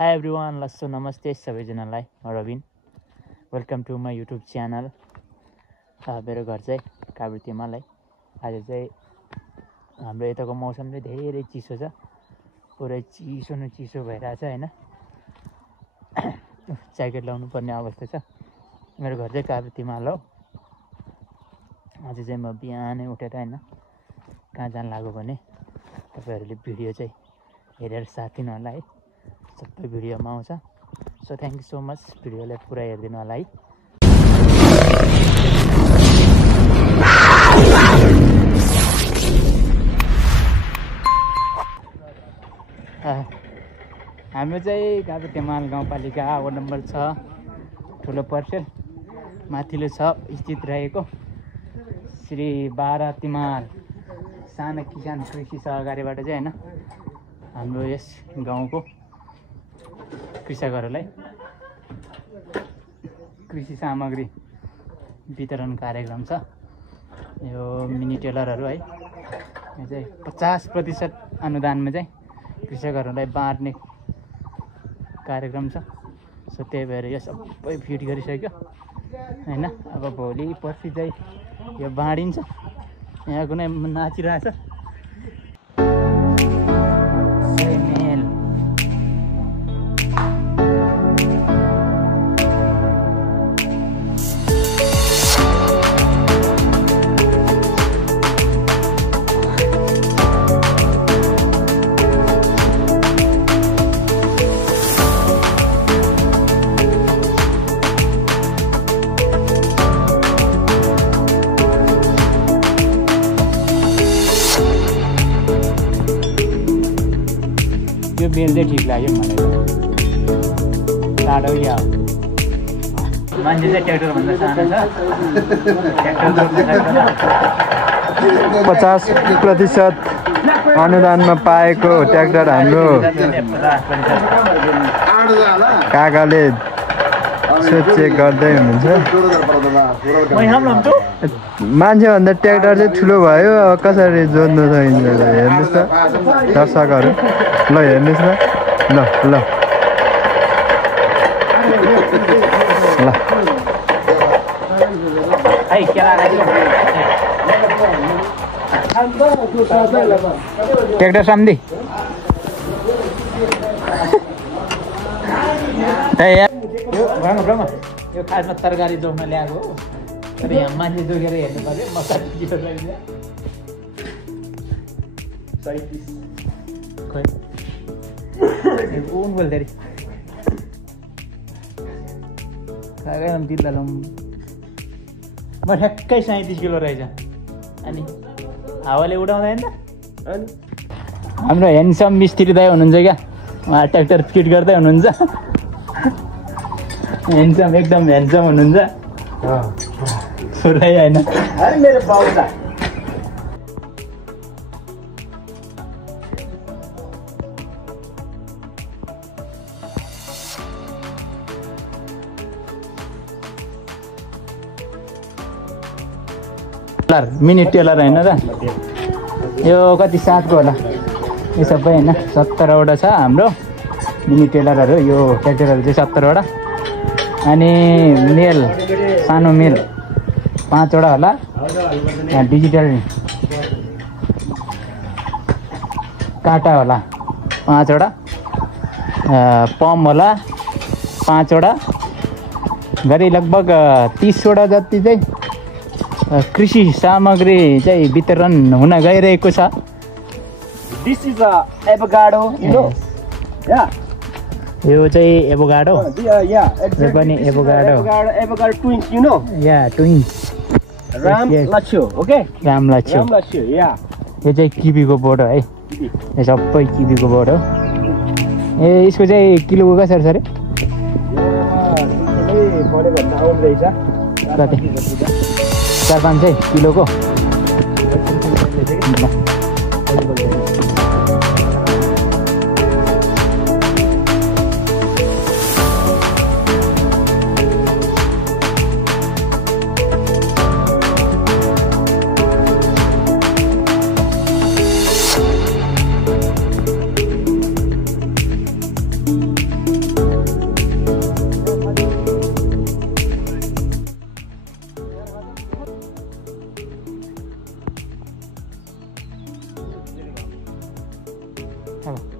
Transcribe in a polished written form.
High everyone लस्सो नमस्ते सबैजनालाई म Ravin welcome to my YouTube channel. मेरो घर चाहिँ काभ्रेतिमाल है। आज चाहिँ हाम्रो यताको मौसम चाहिँ धेरै चिसो छ, पुरै चिसो न चिसो भइरहेछ हैन। ज्याकेट लाउनु पर्ने अवस्था छ। मेरो घर चाहिँ काभ्रेतिमाल हो। आज चाहिँ म बिहानै उठेर हैन कहाँ जान लाग्यो भने तपाईहरुले भिडियो चाहिँ हेरेर साथ दिनु होला है। सबै भिडियोमा आउँछ। So thank you so much भिडियोलाई पुरा हेरिदिनु होला है। हाम्रो चाहिँ काभ्रेतिमाल गाउँपालिका वार्ड नम्बर 6 ठुलो पर्सेल माथिल्लो छ स्थित रहेको श्री बारा तिमाल साना किसान कृषि सहकारीबाट चाहिँ हैन हाम्रो यस गाउँको कृषकहरूलाई कृषि सामग्री वितरण कार्यक्रम छ। यो मिनी टेलरहरू है, यो चाहिँ 50% अनुदानमा चाहिँ कृषकहरूलाई बाँड्ने कार्यक्रम छ। सो त्यही भएर यो सबै फिट गरिसक्यो हैन। अब भोलि पर्सि चाहिँ यो बाँडिन्छ। यहाँ कुनै नाचिरहेछ यो बेल चाहिँ ठिक लाग्यो मलाई। टाढो या मान्छे चाहिँ ट्र्याक्टर भन्दा सानो छ। 50% अनुदानमा पाएको ट्र्याक्टर हाम्रो काकाले चेक गर्दै हुनुहुन्छ। मान्छेभन्दा ट्र्याक्टर चाहिँ ठुलो भयो। अब कसरी जोड्नु सकिन्छ हेर्नुहोस् त दर्शकहरू। ल हेर्नुहोस् न, ल ल ल ट्र्याक्टर साम्दी यो खासमा तरकारी जोग्न ल्याएको हो। तर यहाँ मान्छे जोगेर हेर्नु पर्यो। ऊन बोल्दै दिल्ला म ठ्याक्कै 37 किलो रहेछ। अनि हावाले उडाउँदैन त। हाम्रो ह्यान्डसम मिस्त्री दाइ हुनुहुन्छ क्या, उहाँ ट्र्याक्टर फिट गर्दै हुनुहुन्छ। ह्यान्डसम एकदम ह्यान्डसम हुनुहुन्छ पुरै होइन। मेरो बाउला मिनी टेलर होइन त। यो कति 7को होला यो सबै होइन। 17वटा छ हाम्रो मिनी टेलरहरू। यो ट्र्याक्टरहरू चाहिँ 17वटा। अनि मेल सानो मेल 5वटा होला। डिजिटल काँटा होला 5वटा। पम्प होला 5वटा गरी लगभग 30वटा जति चाहिँ कृषि सामग्री चाहिँ वितरण हुन गइरहेको छ। This is a avocado, you know. Yeah. यो चाहिँ एभोकाडो। Yeah, exactly. यो पनि avocado. Avocado twins, you know. Yeah twins Ram lacho, okay? Ram लाच्यो। Ram lacho, yeah. यो चाहिँ किबीको बोट हो है। यो सबै किबीको बोट हो। ए यसको चाहिँ किलोको कसरी छ अरे? बढ्यो भन्दा आउँदैछ। कति 4-5 किलोको। अब